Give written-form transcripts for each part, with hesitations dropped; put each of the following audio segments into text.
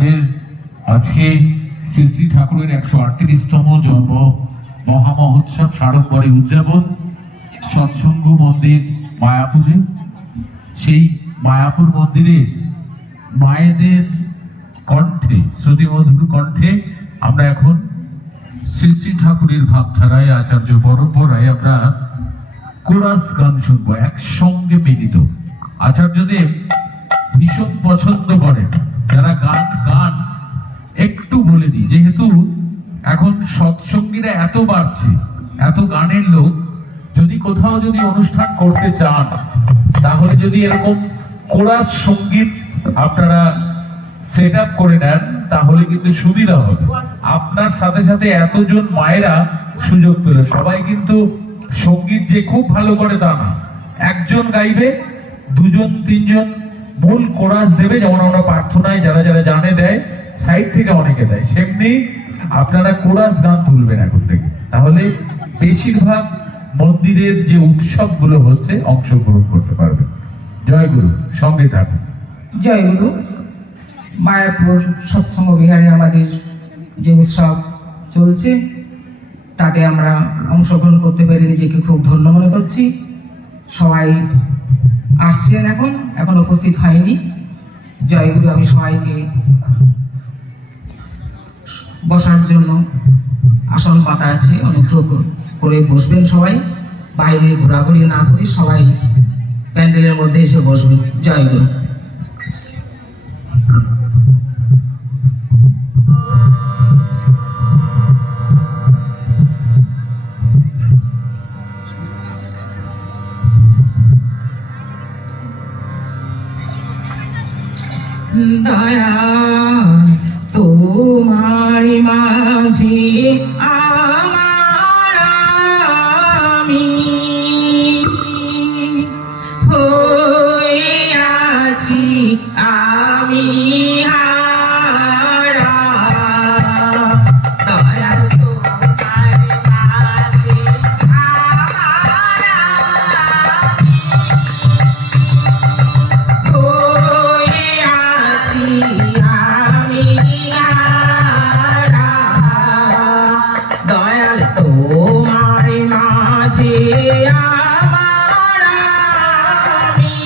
আমাদের আজকে শ্রী শ্রী ঠাকুরের 138তম জন্ম মহামহোৎসব সাড়ম্বরে উদযাপন সৎসঙ্গ মন্দির মায়াপুরে। সেই মায়াপুর মন্দিরে মায়েদের কণ্ঠে, শ্রুতিমধুর কণ্ঠে আমরা এখন শ্রী শ্রী ঠাকুরের ভাবধারায় আচার্য পরম্পরায় আমরা কোরাস গান শুনবো একসঙ্গে মিলিত। আচার্যদেব ভীষণ পছন্দ করেন যারা গান একটু বলে দিই, যেহেতু এখন সৎসঙ্গীরা এত বাড়ছে, এত গানের লোক, যদি কোথাও যদি অনুষ্ঠান করতে চান তাহলে যদি এরকম কোরাস সঙ্গীত আপনারা সেট আপ করে নেন তাহলে কিন্তু সুবিধা হবে। আপনার সাথে সাথে এতজন মায়েরা সুযোগ পেল। সবাই কিন্তু সঙ্গীত যে খুব ভালো করে তা না, একজন গাইবে, দুজন তিনজন মূল কোরাস দেবে, যেমন আমরা প্রার্থনায় যারা যারা জানে দেয়, সাইড থেকে অনেকে দেয়, সেমনি আপনারা কোরাস গান তুলবেন এখন থেকে, তাহলে বেশিরভাগ মন্দিরের যে উৎসবগুলো হচ্ছে অংশগ্রহণ করতে পারবেন। জয় গুরু, সঙ্গে থাকুন। জয় গুরু। মায়াপুর সৎসঙ্গ বিহারে আমাদের যে উৎসব চলছে তাতে আমরা অংশগ্রহণ করতে পেরে নিজেকে খুব ধন্য মনে করছি। সবাই আসছেন, এখন উপস্থিত হয়নি। জয় গুরু। আমি সবাইকে বসার জন্য আসন পাতা আছে, অনুগ্রহ করে বসবেন। সবাই বাইরে ঘোরাঘুরি না করে সবাই প্যান্ডেলের মধ্যে এসে বসবেন। জয় গুরু। দয়া তোমার মাঝে আমার আমি হয়ে আছি, আমি হারা। দয়া তোমার মাঝে আমার আমি হয়ে আছি, আমি হারা। দয়াল তোমার মাঝে আমার আমি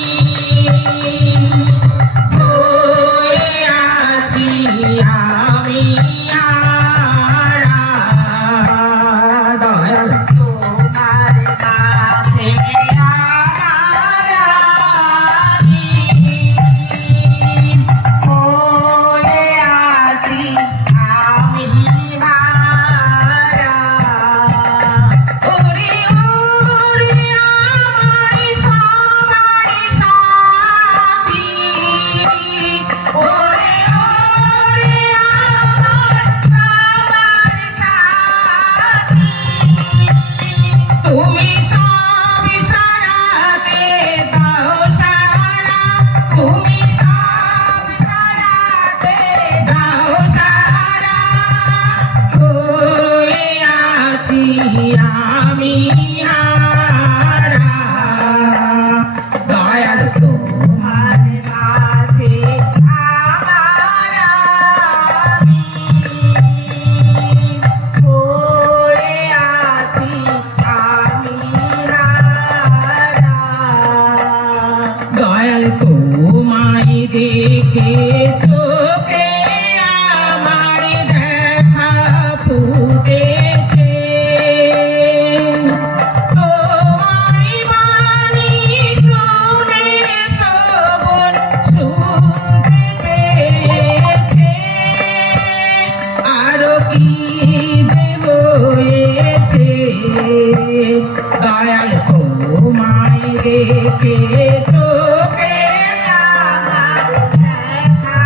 হয়ে আছি, আমি হারা। দয়াল তোমার মাঝে আমার আমি হয়ে আছি, আমি হারা। ওরে ওরে আমার সবার সাথী, ওরে ওরে আমার সবার সাথী, তুমি সব সারাতে দাও সারা, তুমি সব সারাতে দাও সারা। হয়ে আছি আমি হারা। দয়াল তোমার মাঝে আমার আমি হয়ে আছি, আমি হারা। দয়াল তোমায় দেখে চোখে আমার দেখা ফুটেছে, তোমার বাণী শুনে শ্রবণ শুনতে পেয়েছে। আরো কি যে হয়েছে, দয়াল তোমায় দেখে চোখে আমার দেখা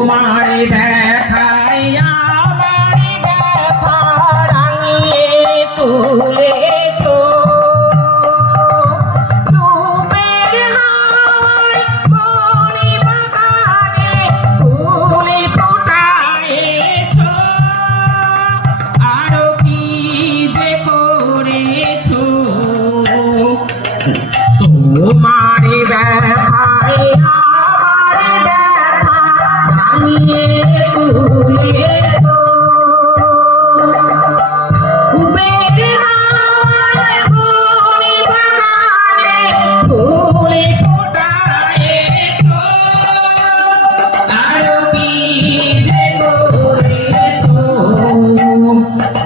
তোমার ব্যথায় আমার ব্যথা রাঙিয়ে তুলেছ রূপের হাওয়ায় বনে বাগানে ফুলে ফোটায়েছ আরো কি যে করেছ তোমার ব্যথায় আমার ব্যথা রাঙিয়ে তুলেছ রূপের হাওয়ায় বনে বাগানে ফুলে ফোটায়েছ আরো কি যে করেছ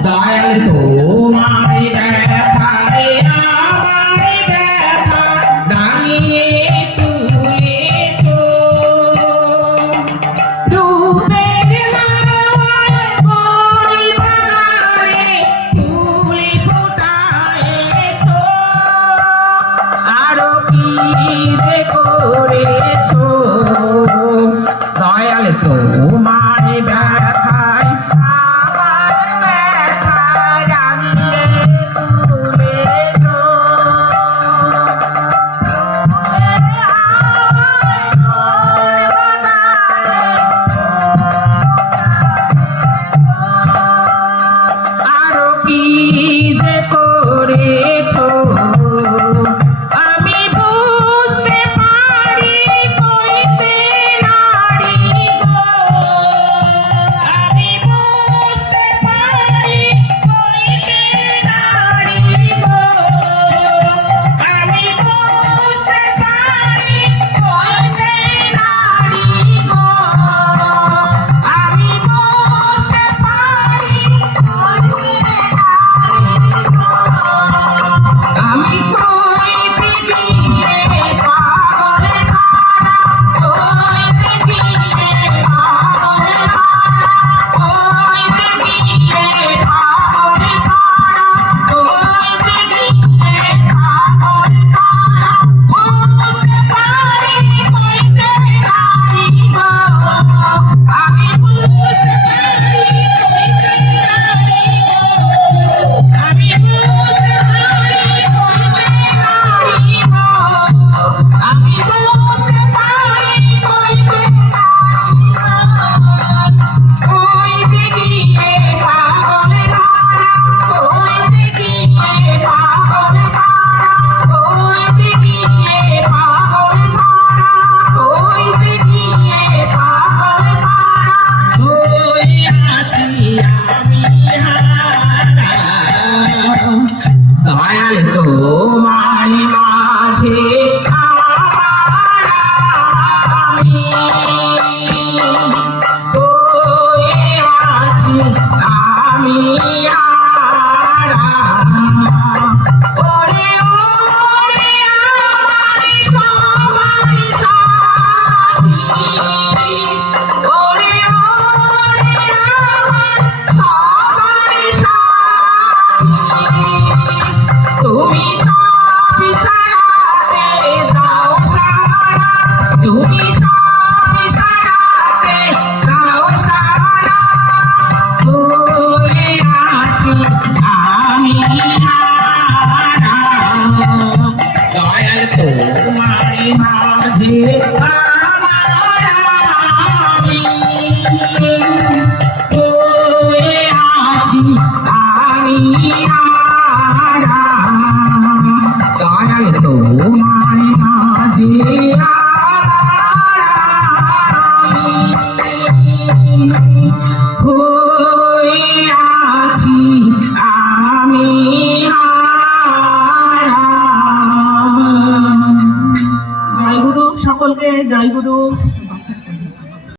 দয়াল তোমার ব্যথায় আমার ব্যথা রাঙিয়ে তুলেছ রূপের হাওয়ায় বনে বাগানে ফুলে ফোটায়েছ আরো কি যে করেছ দয়াল তোমার ব্যথায় আমার ব্যথা রাঙিয়ে তুলেছ আরো কি যে করেছ আমি বুঝতে পারি কইতে নারী গো আমি বুঝতে পারি কইতে নারী গো আমি বুঝতে পারি কইতে নারী গো আমি বুঝতে পারি কইতে নারী গো আমি কইতে গিয়ে পাগল পাড়া কইতে গিয়ে পাগল পাড়া কইতে গিয়ে পাগল পাড়া কইতে গিয়ে পাগল পাড়া বুঝতে পারি কইতে নারী গো আমি বুঝতে পারি কইতে নারী গো আমি বুঝতে পারি কইতে নারী গো আমি বুঝতে পারি কইতে নারী গো কইতে গিয়ে পাগল পাড়া কইতে গিয়ে পাগল পাড়া কইতে গিয়ে পাগল পাড়া কইতে গিয়ে পাগল পাড়া হই আছি আমি হারা দয়াল তোমার মাঝে আমার আমি হয়ে আছি আমি হারা ওরে ওরে আমার সবার সাথী ওরে ওরে আমার সবার সাথী তুমি সব সারাতে দাও সারা তুমি সব সারাতে দাও সারা হয়ে আছি আমি হারা দয়াল তোমার মাঝে আমার আমি হয়ে আছি আমি হারা দয়াল তোমার মাঝে আমি হয়ে আছি আমি হারা জয় গুরু সকলকে জয় গুরু।